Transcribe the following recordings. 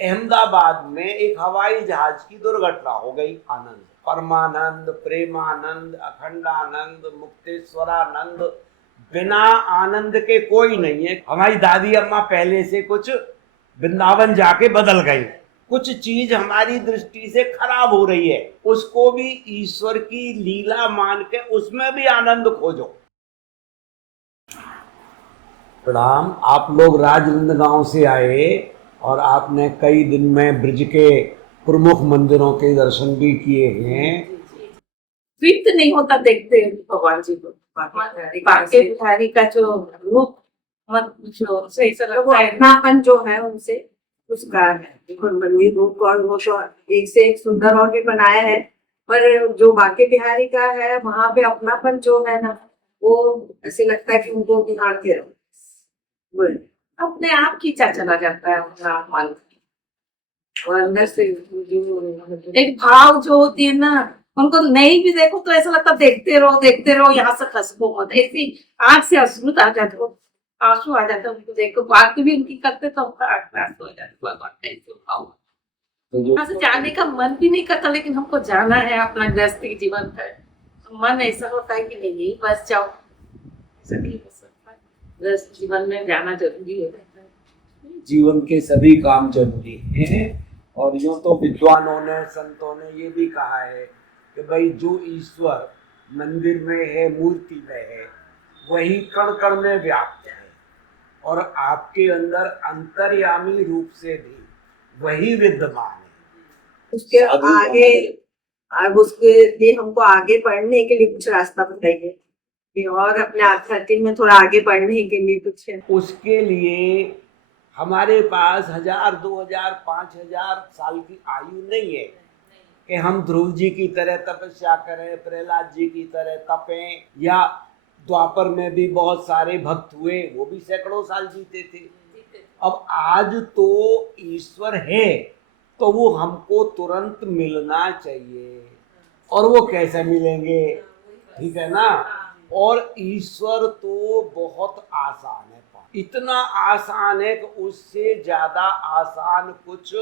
अहमदाबाद में एक हवाई जहाज की दुर्घटना हो गई। आनंद, परमानंद, प्रेमानंद, अखंडानंद, मुक्तेश्वरानंद, बिना आनंद के कोई नहीं है। हमारी दादी अम्मा पहले से कुछ वृंदावन जाके बदल गई। कुछ चीज हमारी दृष्टि से खराब हो रही है, उसको भी ईश्वर की लीला मान के उसमें भी आनंद खोजो। प्रणाम। आप लोग राजनंदगांव से आए और आपने कई दिन में ब्रज के प्रमुख मंदिरों के दर्शन भी किए हैं। तृप्त नहीं होता देखते भगवान जी को। बाके बिहारी का जो रूप मत जो से ऐसा लगता है अपनापन जो है उनसे उसका है मंदिर रूप, और वो तो एक से एक सुंदर और भी बनाया है। पर जो बाके बिहारी का है वहां पे अपनापन जो है ना, वो ऐसे लगता है कि उनको निहारते रहो, अपने आप खींचा चला जाता है अपना मन। और अंदर से जो एक भाव जो होती है ना, उनको नहीं भी देखो तो ऐसा लगता देखते रहो यहाँ से खसको मत, ऐसी आंख से अश्रु आ जाते हो, आंसू आ जाते उनको देखो, बात भी उनकी करते तो आंसू आ जाते। यहाँ से जाने का मन भी नहीं करता, लेकिन हमको जाना है, अपना गृहस्थी जीवन है, मन ऐसा होता है कि नहीं बस जाओ, ऐसा नहीं हो सकता। गृहस्थ जीवन में जाना जरूरी है। जीवन के सभी काम जरूरी हैं। और यूं तो विद्वानों ने, संतों ने ये भी कहा है कि भाई जो ईश्वर मंदिर में है, मूर्ति में है, वही कण कण में व्याप्त है, और आपके अंदर अंतर्यामी रूप से भी वही विद्यमान है। उसके आगे, अब उसके लिए हमको आगे बढ़ने के लिए कुछ रास्ता बताइए, और अपने आध्यात्मिक में थोड़ा आगे बढ़ने के लिए कुछ है। उसके लिए हमारे पास 1000, 2000, 5000 साल की आयु नहीं है कि हम ध्रुव जी की तरह तपस्या करें, प्रहलाद जी की तरह तपें, या द्वापर में भी बहुत सारे भक्त हुए, वो भी सैकड़ों साल जीते थे। अब आज तो ईश्वर है तो वो हमको तुरंत मिलना चाहिए, और वो कैसे मिलेंगे, ठीक है ना। और ईश्वर तो बहुत आसान है, इतना आसान है कि उससे ज्यादा आसान कुछ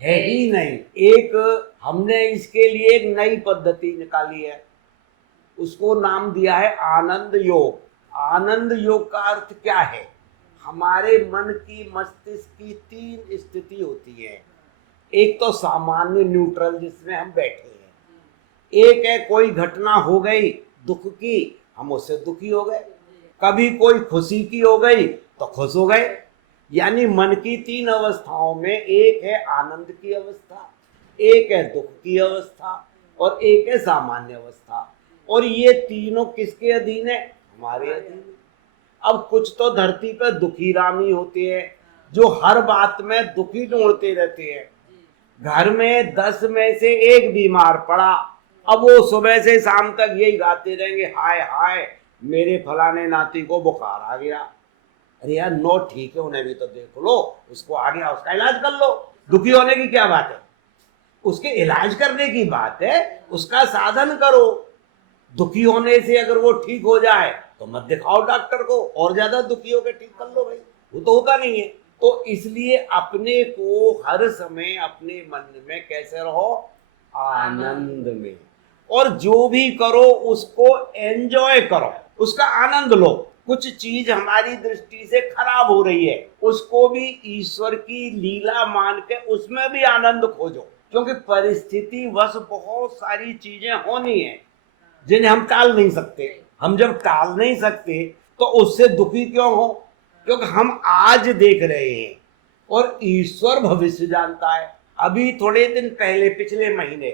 है ही नहीं। एक हमने इसके लिए एक नई पद्धति निकाली है, उसको नाम दिया है आनंद योग। आनंद योग का अर्थ क्या है? हमारे मन की, मस्तिष्क की 3 स्थिति होती है। एक तो सामान्य न्यूट्रल जिसमें हम बैठे हैं, एक है कोई घटना हो गई दुख की, हम उससे दुखी हो गए, कभी कोई खुशी की हो गई तो खुश हो गए। यानी मन की 3 अवस्थाओं में एक है आनंद की अवस्था, एक है दुख की अवस्था, और एक है सामान्य अवस्था। और ये तीनों किसके अधीन है? हमारे अधीन। अब कुछ तो धरती पर दुखी रामी होते हैं जो हर बात में दुखी ढूंढते रहते हैं। घर में 10 में से 1 बीमार पड़ा, अब वो सुबह से शाम तक यही गाते रहेंगे, हाय हाय मेरे फलाने नाती को बुखार आ गया। अरे यार, नो ठीक है, उन्हें भी तो देख लो, उसको आ गया, उसका इलाज कर लो। दुखी होने की क्या बात है? उसके इलाज करने की बात है, उसका साधन करो। दुखी होने से अगर वो ठीक हो जाए तो मत दिखाओ डॉक्टर को, और ज्यादा दुखी होकर ठीक कर लो भाई, वो तो होगा नहीं है। तो इसलिए अपने को हर समय अपने मन में कैसे रहो? आनंद में। और जो भी करो उसको एंजॉय करो, उसका आनंद लो। कुछ चीज हमारी दृष्टि से खराब हो रही है, उसको भी ईश्वर की लीला मान के उसमें भी आनंद खोजो। क्योंकि परिस्थिति वश बहुत सारी चीजें होनी है जिन्हें हम टाल नहीं सकते। हम जब टाल नहीं सकते तो उससे दुखी क्यों हो? क्योंकि हम आज देख रहे हैं और ईश्वर भविष्य जानता है। अभी थोड़े दिन पहले, पिछले महीने,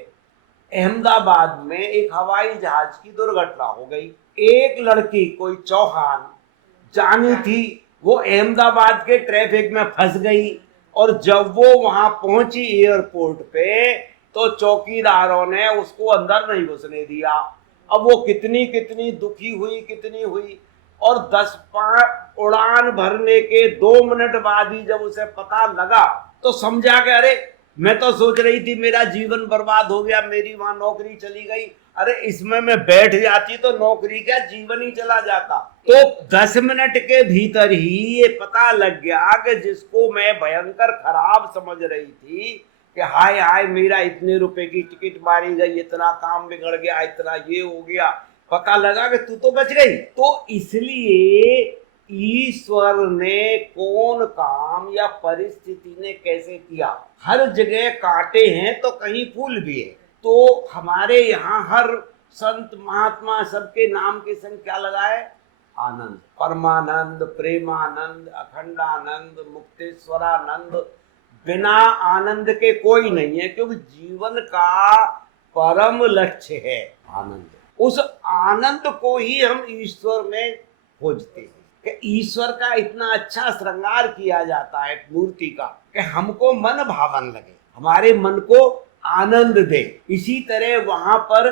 अहमदाबाद में एक हवाई जहाज की दुर्घटना हो गई। एक लड़की, कोई चौहान, जानी थी, वो अहमदाबाद के ट्रैफिक में फंस गई, और जब वो वहां पहुंची एयरपोर्ट पे तो चौकीदारों ने उसको अंदर नहीं घुसने दिया। अब वो कितनी कितनी दुखी हुई, कितनी हुई। और 10 उड़ान भरने के 2 मिनट बाद ही जब उसे पता लगा तो समझा कि अरे, मैं तो सोच रही थी मेरा जीवन बर्बाद हो गया, मेरी वहां नौकरी चली गई, अरे इसमें मैं बैठ जाती तो नौकरी क्या जीवन ही चला जाता। तो 10 मिनट के भीतर ही ये पता लग गया कि जिसको मैं भयंकर खराब समझ रही थी कि हाय हाय मेरा इतने रुपए की टिकट मारी गई, इतना काम बिगड़ गया, इतना ये हो गया, पता लगा कि तू तो बच गई। तो इसलिए ईश्वर ने कौन काम या परिस्थिति ने कैसे किया, हर जगह कांटे हैं तो कहीं फूल भी है। तो हमारे यहाँ हर संत महात्मा सबके नाम के संग क्या लगा है? आनंद, परमानंद, प्रेमानंद, अखंडानंद, मुक्तेश्वरानंद। बिना आनंद के कोई नहीं है, क्योंकि जीवन का परम लक्ष्य है आनंद। उस आनंद को ही हम ईश्वर में खोजते हैं कि ईश्वर का इतना अच्छा श्रृंगार किया जाता है मूर्ति का कि हमको मन भावन लगे, हमारे मन को आनंद दे। इसी तरह वहां पर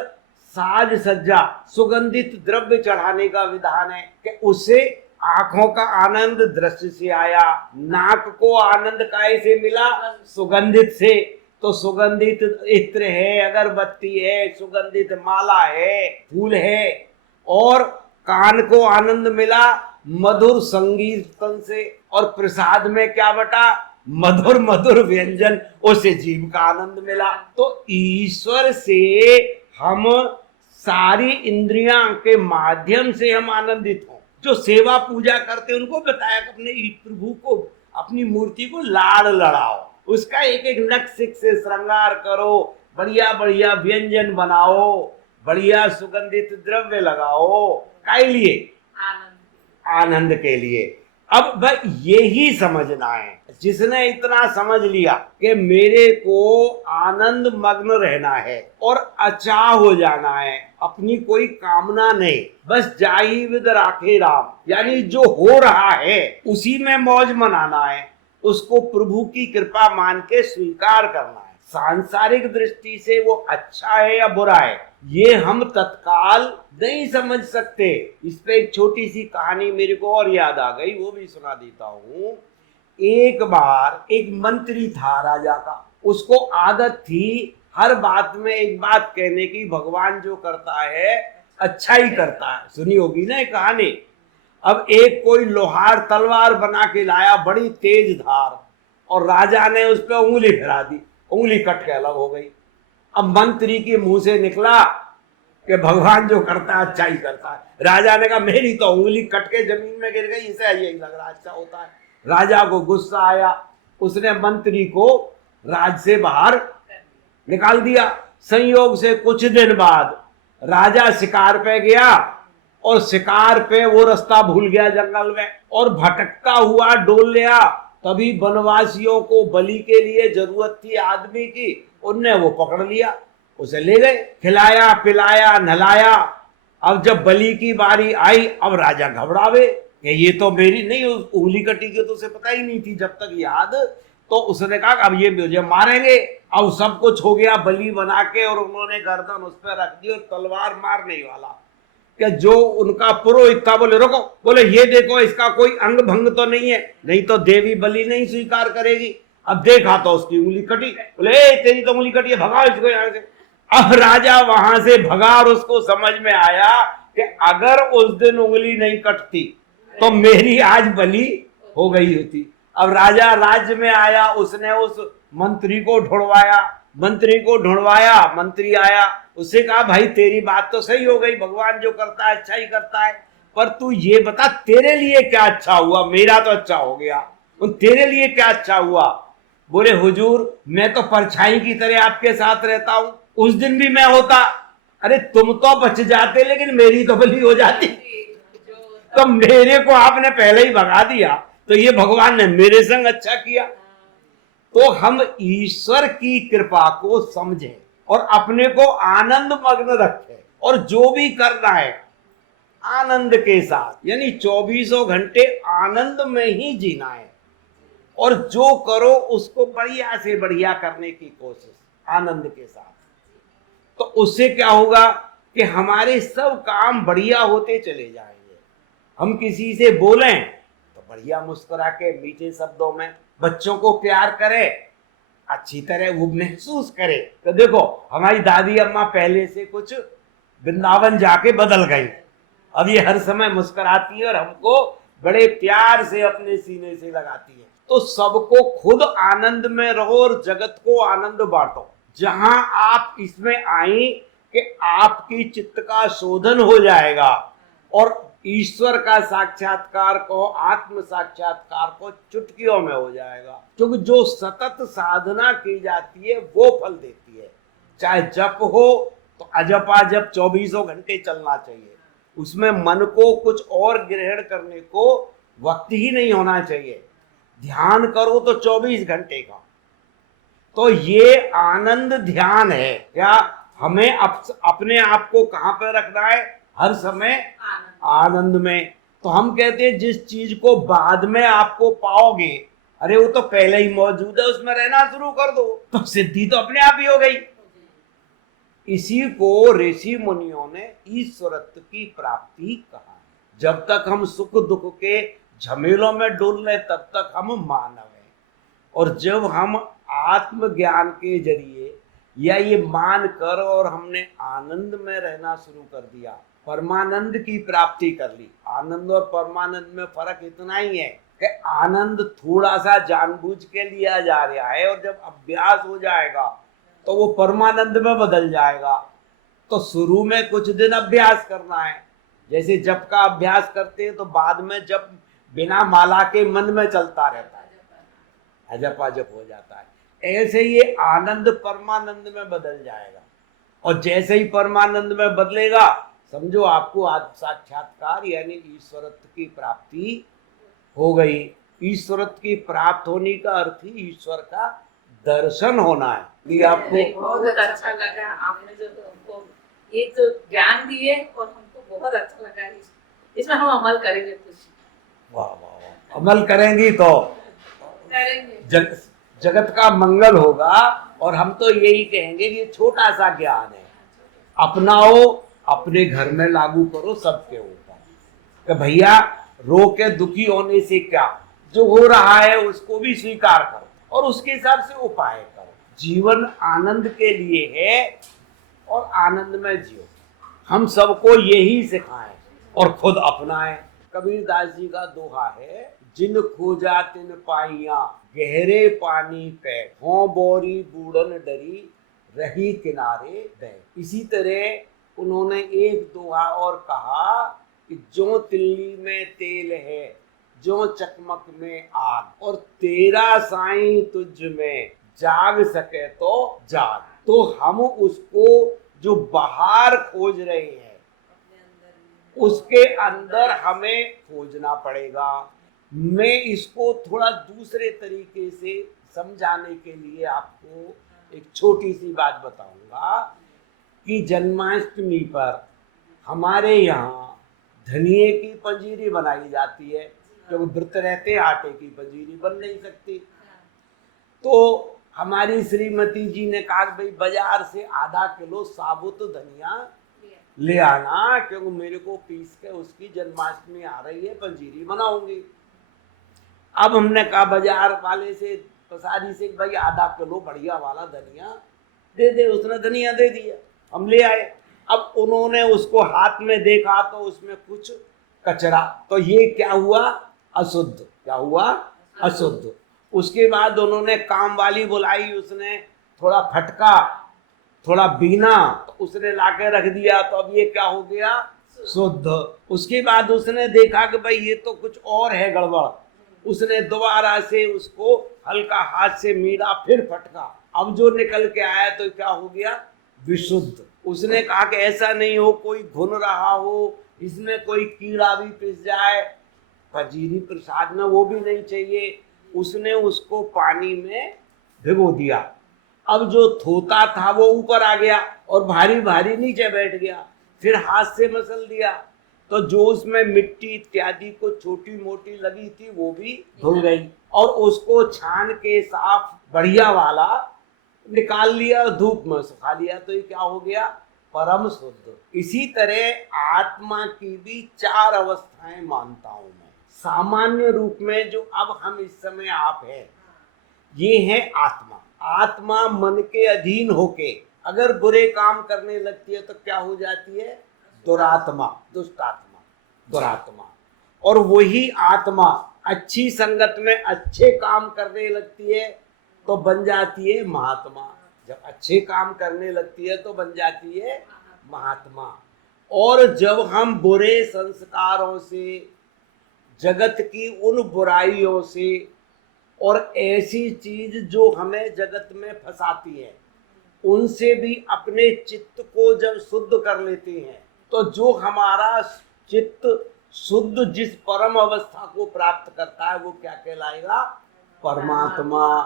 साज सज्जा, सुगंधित द्रव्य चढ़ाने का विधान है कि उससे आंखों का आनंद दृश्य से आया, नाक को आनंद काय से मिला? सुगंधित से। तो सुगंधित इत्र है, अगरबत्ती है, सुगंधित माला है, फूल है। और कान को आनंद मिला मधुर संगीतन से, और प्रसाद में क्या बटा? मधुर मधुर व्यंजन, उससे जीव का आनंद मिला। तो ईश्वर से हम सारी इंद्रियां के माध्यम से हम आनंदित हों। जो सेवा पूजा करते हैं उनको बताया कि अपने प्रभु को, अपनी मूर्ति को लाड़ लड़ाओ, उसका एक एक नक्श से श्रृंगार करो, बढ़िया बढ़िया व्यंजन बनाओ, बढ़िया सुगंधित द्रव्य लगाओ, काहे लिए? आनंद के लिए। अब भाई यही समझना है। जिसने इतना समझ लिया कि मेरे को आनंद मग्न रहना है और अचाह हो जाना है, अपनी कोई कामना नहीं, बस जाई विद राखे राम, यानी जो हो रहा है उसी में मौज मनाना है, उसको प्रभु की कृपा मान के स्वीकार करना है। सांसारिक दृष्टि से वो अच्छा है या बुरा है ये हम तत्काल नहीं समझ सकते। इस पे एक छोटी सी कहानी मेरे को और याद आ गई, वो भी सुना देता हूँ। एक बार एक मंत्री था राजा का, उसको आदत थी हर बात में एक बात कहने की, भगवान जो करता है अच्छा ही करता है। सुनी होगी ना ये कहानी। अब एक कोई लोहार तलवार बना के लाया, बड़ी तेज धार, और राजा ने उस पर उंगली फिरा दी, उंगली कट के अलग हो गई। अब मंत्री के मुंह से निकला कि भगवान जो करता है अच्छा ही करता है। राजा ने कहा मेरी तो उंगली कट के जमीन में गिर गई, इसे यही लग रहा अच्छा होता है। राजा को गुस्सा आया, उसने मंत्री को राज से बाहर निकाल दिया। संयोग से कुछ दिन बाद राजा शिकार पे गया, और शिकार पे वो रास्ता भूल गया जंगल में, और भटकता हुआ डोल लिया। तभी वनवासियों को बलि के लिए जरूरत थी आदमी की, उनने वो पकड़ लिया, उसे ले गए, खिलाया पिलाया नहलाया। अब जब बलि की बारी आई, अब राजा घबरावे कि ये तो मेरी नहीं, उंगली कटी की तो उसे पता ही नहीं थी जब तक याद। तो उसने कहा अब ये मुझे मारेंगे। अब सब कुछ हो गया बलि बना के, और उन्होंने गर्दन उस पर रख दी और तलवार मारने वाला कि जो उनका पुरोहित था बोले रोको, बोले ये देखो इसका कोई अंग भंग तो नहीं है, नहीं तो देवी बलि नहीं स्वीकार करेगी। अब देखा तो उसकी उंगली कटी, बोले तेरी तो उंगली कटी है, भगा इसको यहाँ से। अब राजा वहां से भगा, और उसको समझ में आया कि अगर उस दिन उंगली नहीं कटती तो मेरी आज बलि हो गई होती। अब राजा राज्य में आया, उसने उस मंत्री को ढूंढवाया, मंत्री आया, उससे कहा भाई तेरी बात तो सही हो गई, भगवान जो करता है अच्छा ही करता है, पर तू ये बता तेरे लिए क्या अच्छा हुआ? मेरा तो अच्छा हो गया, तेरे लिए क्या अच्छा हुआ? बोले हुजूर मैं तो परछाई की तरह आपके साथ रहता हूं, उस दिन भी मैं होता। अरे तुम तो बच जाते, लेकिन मेरी तो बलि हो जाती। तो मेरे को आपने पहले ही भगा दिया, तो ये भगवान ने मेरे संग अच्छा किया। तो हम ईश्वर की कृपा को समझें और अपने को आनंद मग्न रखें, और जो भी करना है आनंद के साथ, यानी 24 घंटे आनंद में ही जीना है, और जो करो उसको बढ़िया से बढ़िया करने की कोशिश आनंद के साथ। तो उससे क्या होगा कि हमारे सब काम बढ़िया होते चले जाएंगे। हम किसी से बोलें तो बढ़िया मुस्कुरा के मीठे शब्दों में, बच्चों को प्यार करें, अच्छी तरह वो महसूस करे। तो देखो हमारी दादी अम्मा पहले से कुछ वृंदावन जाके बदल गई। अब ये हर समय मुस्कुराती है और हमको बड़े प्यार से अपने सीने से लगाती है। तो सबको खुद आनंद में रहो और जगत को आनंद बांटो। जहां आप इसमें आई कि आपकी चित्त का शोधन हो जाएगा और ईश्वर का साक्षात्कार को, आत्म साक्षात्कार को चुटकियों में हो जाएगा। क्योंकि जो सतत साधना की जाती है वो फल देती है। चाहे जप हो तो अजपा जप 24 घंटे चलना चाहिए, उसमें मन को कुछ और ग्रहण करने को वक्त ही नहीं होना चाहिए। ध्यान करो तो 24 घंटे का। तो ये आनंद ध्यान है। क्या हमें अपने आप को कहां पे रखना है? हर समय आनंद में। तो हम कहते हैं जिस चीज को बाद में आपको पाओगे, अरे वो तो पहले ही मौजूद है, उसमें रहना शुरू कर दो तो सिद्धि तो अपने आप ही हो गई। इसी को ऋषि मुनियों ने ईश्वरत्व की प्राप्ति कहा है। जब तक हम सुख दुख के झमेलों में डोल रहे तब तक हम मानव हैं, और जब हम आत्मज्ञान के जरिए या ये मान कर और हमने आनंद में रहना शुरू कर दिया, परमानंद की प्राप्ति कर ली। आनंद और परमानंद में फर्क इतना ही है कि आनंद थोड़ा सा जानबूझ के लिया जा रहा है, और जब अभ्यास हो जाएगा तो वो परमानंद में बदल जाएगा। तो शुरू में कुछ दिन अभ्यास करना है, जैसे जप का अभ्यास करते हैं तो बाद में जब बिना माला के मन में चलता रहता है, अजपा जप हो जाता है। ऐसे ये आनंद परमानंद में बदल जाएगा, और जैसे ही परमानंद में बदलेगा समझो आपको आत्म साक्षात्कार यानी ईश्वरत्व की प्राप्ति हो गई। ईश्वरत्व की प्राप्त होने का अर्थ ही ईश्वर का दर्शन होना है। ये आपको बहुत अच्छा लगा, आपने जो हमको ये जो ज्ञान दिए और हमको बहुत अच्छा लगा। इसमें हम अमल करेंगे कुछ। वाह वाह वाह, अमल करेंगी तो करेंगे, जगत का मंगल होगा। और हम तो यही कहेंगे कि ये छोटा सा ज्ञान है, अपनाओ, अपने घर में लागू करो सबके ऊपर। कि भैया रो के दुखी होने से क्या, जो हो रहा है उसको भी स्वीकार करो और उसके हिसाब से उपाय करो। जीवन आनंद के लिए है और आनंद में जियो। हम सबको यही सिखाएं और खुद अपनाएं। कबीरदास जी का दोहा है, जिन खोजा तिन पाइया गहरे पानी पे, हो बोरी बूढ़न डरी रही किनारे दे। इसी तरह उन्होंने एक दोहा और कहा कि जो तिल्ली में तेल है, जो चकमक में आग, और तेरा साईं तुझ में जाग सके तो जाग। तो हम उसको जो बाहर खोज रहे हैं उसके अंदर हमें खोजना पड़ेगा। मैं इसको थोड़ा दूसरे तरीके से समझाने के लिए आपको एक छोटी सी बात बताऊंगा कि जन्माष्टमी पर हमारे यहाँ धनिये की पंजीरी बनाई जाती है। जब व्रत रहते आटे की पंजीरी बन नहीं सकती, तो हमारी श्रीमती जी ने कहा भाई बाजार से आधा किलो साबुत धनिया ले आना, क्योंकि मेरे को पीस के उसकी जन्माष्टमी आ रही है, पंजीरी बनाऊंगी। अब हमने कहा बाजार वाले से, पसारी से, भाई आधा किलो बढ़िया वाला धनिया दे दे। उसने धनिया दे दिया, हम ले आए। अब उन्होंने उसको हाथ में देखा तो उसमें कुछ कचरा, तो ये क्या हुआ? अशुद्ध। क्या हुआ? अशुद्ध। उसके बाद उन्होंने काम वाली बुलाई, उसने थोड़ा फटका, थोड़ा बीना, तो उसने लाके रख दिया, तो अब ये क्या हो गया? शुद्ध। उसके बाद उसने देखा कि भाई ये तो कुछ और है गड़बड़, उसने दोबारा से उसको हल्का हाथ से मीड़ा, फिर फटका, अब जो निकल के आया तो क्या हो गया? विशुद्ध। उसने कहा कि ऐसा नहीं हो कोई घुन रहा हो, इसमें कोई कीड़ा भी पिस जाए, पंजीरी प्रसाद में वो भी नहीं चाहिए। उसने उसको पानी में भिगो दिया। अब जो थोता था वो ऊपर आ गया और भारी भारी नीचे बैठ गया। फिर हाथ से मसल दिया, तो जो उसमें मिट्टी इत्यादि को छोटी मोटी लगी थी वो भी धुल गई, और उसको छान के साफ बढ़िया वाला निकाल लिया और धूप में सुखा लिया, तो ये क्या हो गया? परम शुद्ध। इसी तरह आत्मा की भी 4 अवस्थाएं मानता हूं मैं। सामान्य रूप में जो अब हम इस समय आप हैं, ये है आत्मा। आत्मा मन के अधीन होके अगर बुरे काम करने लगती है तो क्या हो जाती है? दुरात्मा, दुष्ट आत्मा, दुरात्मा। और वही आत्मा अच्छी संगत में अच्छे काम करने लगती है तो बन जाती है महात्मा। जब अच्छे काम करने लगती है तो बन जाती है महात्मा। और जब हम बुरे संस्कारों से, जगत की उन बुराइयों से और ऐसी चीज जो हमें जगत में फंसाती है उनसे भी अपने चित्त को जब शुद्ध कर लेते हैं तो जो हमारा चित्त शुद्ध जिस परम अवस्था को प्राप्त करता है वो क्या कहलाएगा? परमात्मा।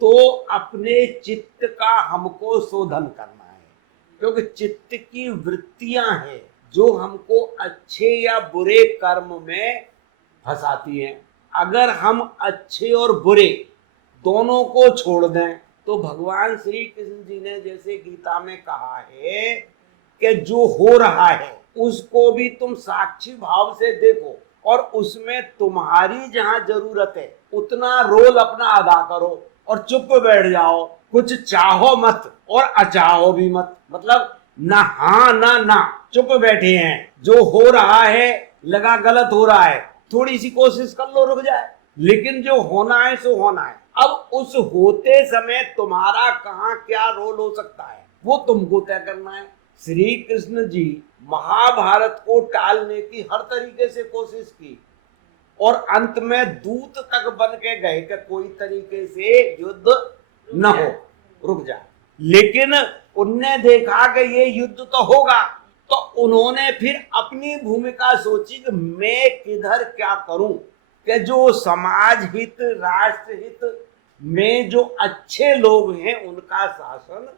तो अपने चित्त का हमको शोधन करना है, क्योंकि चित्त की वृत्तियां हैं जो हमको अच्छे या बुरे कर्म में फंसाती हैं। अगर हम अच्छे और बुरे दोनों को छोड़ दें तो भगवान श्री कृष्ण जी ने जैसे गीता में कहा है कि जो हो रहा है उसको भी तुम साक्षी भाव से देखो और उसमें तुम्हारी जहां जरूरत है उतना रोल अपना अदा करो और चुप बैठ जाओ। कुछ चाहो मत और अचाहो भी मत, मतलब ना हाँ ना, चुप बैठे हैं। जो हो रहा है लगा गलत हो रहा है, थोड़ी सी कोशिश कर लो, रुक जाए, लेकिन जो होना है सो होना है। अब उस होते समय तुम्हारा कहाँ क्या रोल हो सकता है वो तुमको तय करना है। श्री कृष्ण जी महाभारत को टालने की हर तरीके से कोशिश की और अंत में दूत तक बन के गए कि कोई तरीके से युद्ध न हो, रुक जा। लेकिन उनने देखा कि ये युद्ध तो होगा, तो उन्होंने फिर अपनी भूमिका सोची कि मैं किधर क्या करूं कि जो समाज हित, राष्ट्र हित में जो अच्छे लोग हैं उनका शासन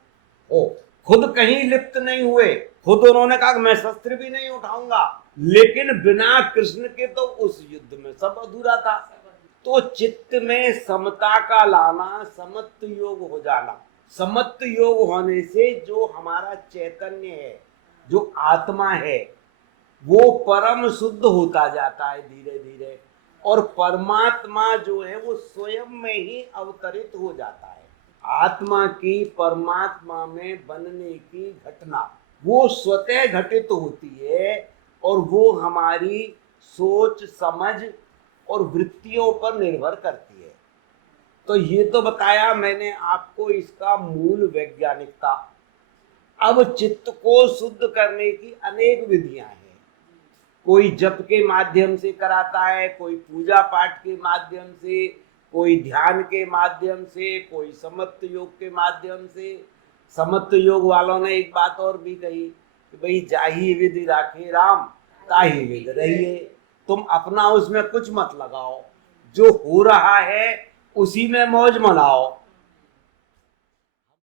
हो। खुद कहीं लिप्त नहीं हुए, खुद उन्होंने कहा कि मैं शस्त्र भी नहीं उठाऊंगा, लेकिन बिना कृष्ण के तो उस युद्ध में सब अधूरा था। तो चित्त में समता का लाना, समत्व योग हो जाना। समत्व योग होने से जो हमारा चैतन्य है, जो आत्मा है, वो परम शुद्ध होता जाता है धीरे धीरे, और परमात्मा जो है वो स्वयं में ही अवतरित हो जाता है। आत्मा की परमात्मा में बनने की घटना वो स्वतः घटित होती है और वो हमारी सोच, समझ और वृत्तियों पर निर्भर करती है। तो ये तो बताया मैंने आपको इसका मूल वैज्ञानिकता। अब चित्त को शुद्ध करने की अनेक विधियां हैं। कोई जप के माध्यम से कराता है, कोई पूजा पाठ के माध्यम से, कोई ध्यान के माध्यम से, कोई समत्व योग के माध्यम से। समत्व योग वालों ने एक बात और भी कही कि भाई जाही विधि राखे राम ताही विध रहिए। तुम अपना उसमें कुछ मत लगाओ, जो हो रहा है उसी में मौज मनाओ,